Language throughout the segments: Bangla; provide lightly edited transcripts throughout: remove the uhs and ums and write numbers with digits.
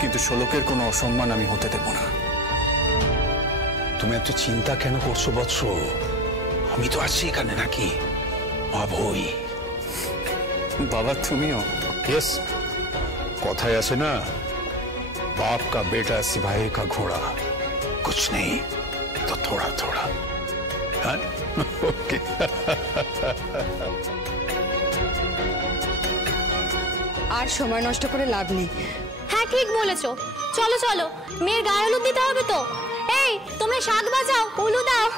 কিন্তু শোলকের কোনো অসম্মান আমি হতে দেব না। তুমি এত চিন্তা কেন করছো বৎস? আমি তো আছি এখানে নাকি? মা বই। বাবা তুমিও? यस, কথায় আছে না, बाप का बेटा सिपाही का घोड़ा, कुछ नहीं तो थोड़ा थोड़ा। ओके। আর সময় নষ্ট করে লাভ নেই। হ্যাঁ ঠিক বলেছো, চলো চলো, মেয়ের গায়ে হলুদ দিতে হবে তো। এই তোমরা শাক বাজাও, উলু দাও।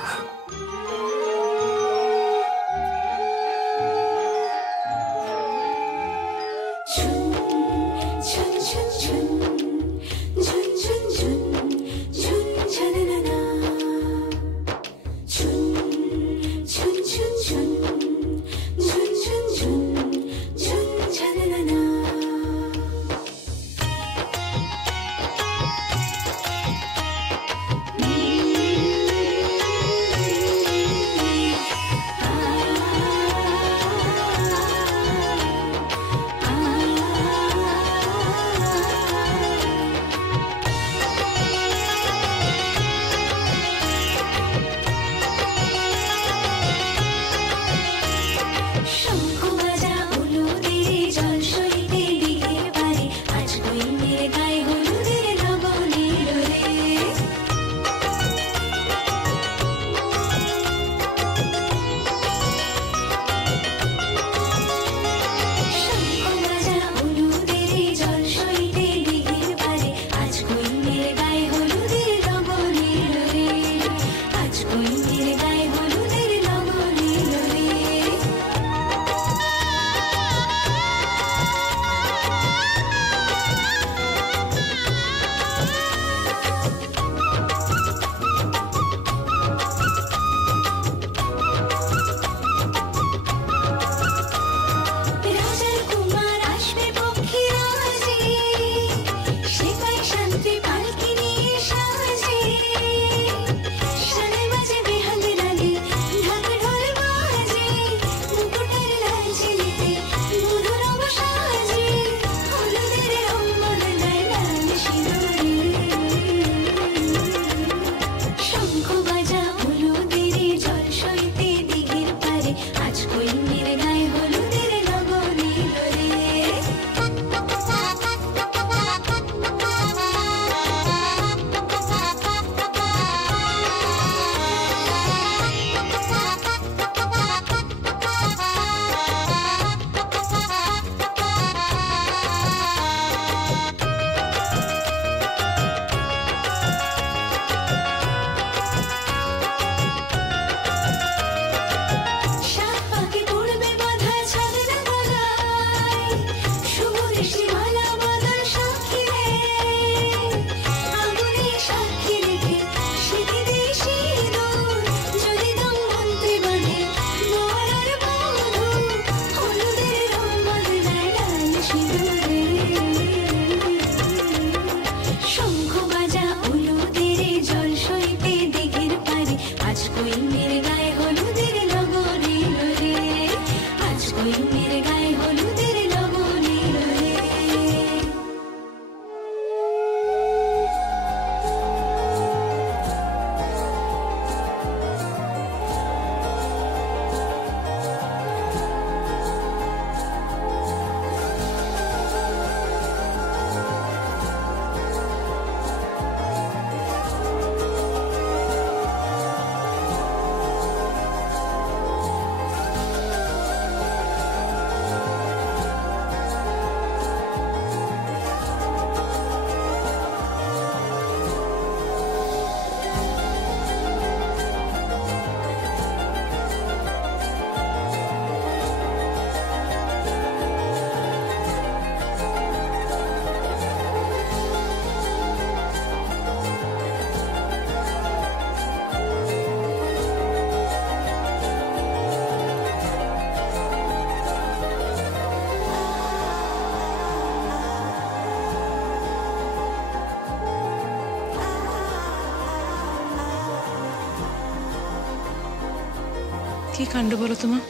কি কাণ্ড বলো তোমার?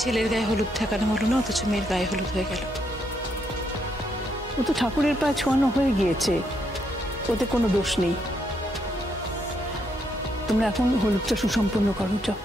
ছেলের গায়ে হলুদ ঠেকানো হলো না, অথচ মেয়ের গায়ে হলুদ হয়ে গেল। ও তো ঠাকুরের পায়ে ছোঁয়ানো হয়ে গিয়েছে, ওতে কোনো দোষ নেই। তোমরা এখন হলুদটা সুসম্পন্ন করো, যাও।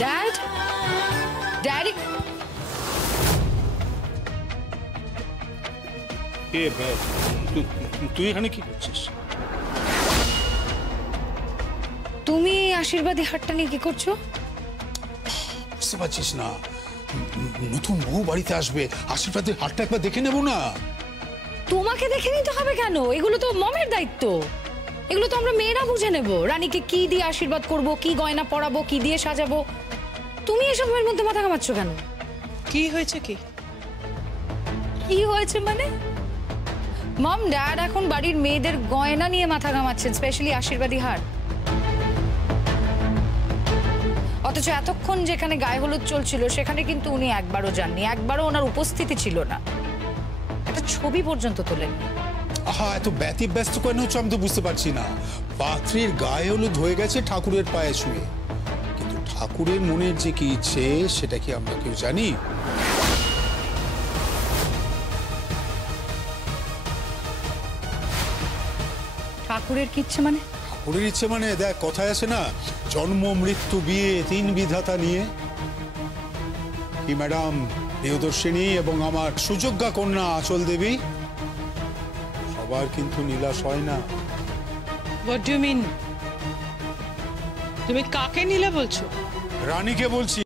ড্যাড, ড্যাডি, তুই এখানে কি করছিস? তুমি আশীর্বাদী হারটা নিয়ে কি করছো? বুঝতে পারছিস না, নতুন বউ বাড়িতে আসবে, আশীর্বাদের হাটটা একবার দেখে নেবো না? তোমাকে দেখে নিতে হবে কেন? এগুলো তো মমের দায়িত্ব। এগুলো তো আমরা মেয়েরা বুঝে নেব। রানীকে কি দিয়ে আশীর্বাদ করব, কি গয়না পরাবো, কি দিয়ে সাজাবো। তুমি এসবের মধ্যে মাথা ঘামাচ্ছ কেন? কি হয়েছে কি? কি হয়েছে মানে? মম ড্যাড এখন বাড়ির মেয়েদের গয়না নিয়ে মাথা ঘামাচ্ছেন, স্পেশালি আশীর্বাদী হার। অথচ এতক্ষণ যেখানে গায়ে হলুদ চলছিল সেখানে কিন্তু উনি একবারও যাননি, একবারও ওনার উপস্থিতি ছিল না, একটা ছবি পর্যন্ত তোলেননি। আহা, এত ব্যস্ত কেন হচ্ছে আমি তো বুঝতে পারছি না। পাত্রীর গায়ে হলুদ হয়ে গেছে ঠাকুরের পায়ে শুয়ে, কিন্তু ঠাকুরের মনের যে কি ইচ্ছে সেটা কি আমরা কেউ জানি? ঠাকুরের কি ইচ্ছে মানে? ঠাকুরের ইচ্ছে মানে দেখ, কথায় আছে না, জন্ম মৃত্যু বিয়ে তিন বিধাতা নিয়ে। কি ম্যাডাম প্রিয়দর্শিনী এবং আমার সুযোগ্যা কন্যা আঁচল দেবী, সবার কিন্তু নীলাশ হয় না। What do you mean? তুমি কাকে নীলা বলছো? রানীকে বলছি,